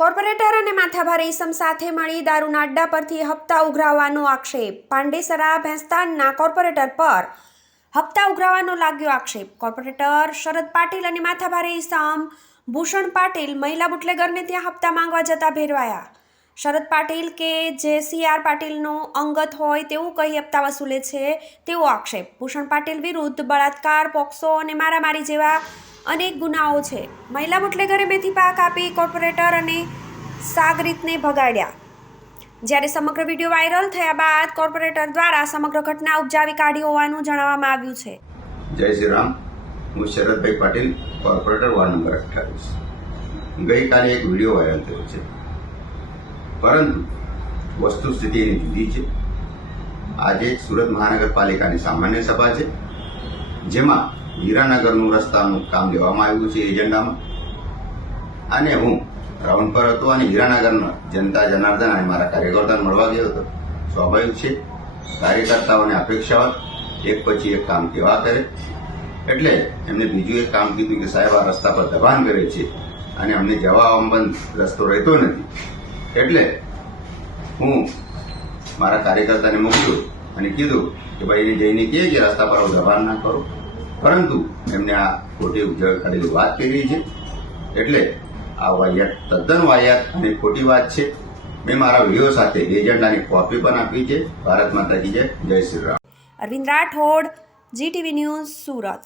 Corporator અને માથાભારે ઇસમ સાથે મળી દારૂના અડ્ડા પરથી હપ્તા ઉઘરાવવાનો આક્ષેપ. પાંડેસરા ભેંસ્તાનના કોર્પોરેટર પર હપ્તા ઉઘરાવવાનો લાગ્યો આક્ષેપ. કોર્પોરેટર શરદ પાટીલ અને માથાભારે ઇસમ ભૂષણ પાટીલ મહિલા બુટલેગરને ત્યાં હપ્તા માંગવા જતા ભેરવાયા. શરદ પાટીલ કે જે સી આર પાટીલનો અંગત હોય તેવું કહી હપ્તા વસૂલે છે તેવો આક્ષેપ. ભૂષણ પાટીલ વિરુદ્ધ બળાત્કાર, પોક્સો અને મારામારી જેવા અનેક ગુનાઓ છે. મહિલા બુટલેગરે મેથી પાક આપી કોર્પોરેટર અને સાગરીતને ભગાડ્યા. જ્યારે સમગ્ર વીડિયો વાયરલ થયા બાદ કોર્પોરેટર દ્વારા સમગ્ર ઘટના ઉપજાવી કાઢી હોવાનું જણાવવામાં આવ્યું છે. જય શ્રી રામ. હું Sharadbhai Patil, corporator ward number અઠ્ઠાવીસ. ગઈકાલે એક વીડિયો વાયરલ થયો છે. પરંતુ વસ્તુસ્થિતિ એની જુદી છે. આજે સુરત મહાનગરપાલિકાની સામાન્ય સભા છે. જેમાં હીરાનગરનું રસ્તાનું કામ લેવામાં આવ્યું છે એજન્ડામાં. અને હું રાઉન્ડ પર હતો અને હીરાનગરના જનતા જનાર્દન અને મારા કાર્યકર્તાને મળવા ગયો હતો. સ્વાભાવિક છે, કાર્યકર્તાઓને અપેક્ષા એક પછી એક કામ કેવા કરે. એટલે એમને બીજું એક કામ કીધું કે સાહેબ, આ રસ્તા પર દબાણ કરે છે અને અમને જવા આવવામાં રસ્તો રહેતો નથી. એટલે હું મારા કાર્યકર્તાને મોકલ્યું. અને કીધું કે ભાઈ જઈને કહે કે રસ્તા પર દબાણ ના કરો. પરંતુ એમને આ ખોટી કરેલી વાત કરી છે. એટલે આ વાહિયાત તદ્દન વાયત અને ખોટી વાત છે. મેં મારા વીડિયો સાથે એજન્ડાની કોપી પણ આપી છે. ભારત માતાજી જય. જય Shri Ram. Arvind Rathod GTV news Surat.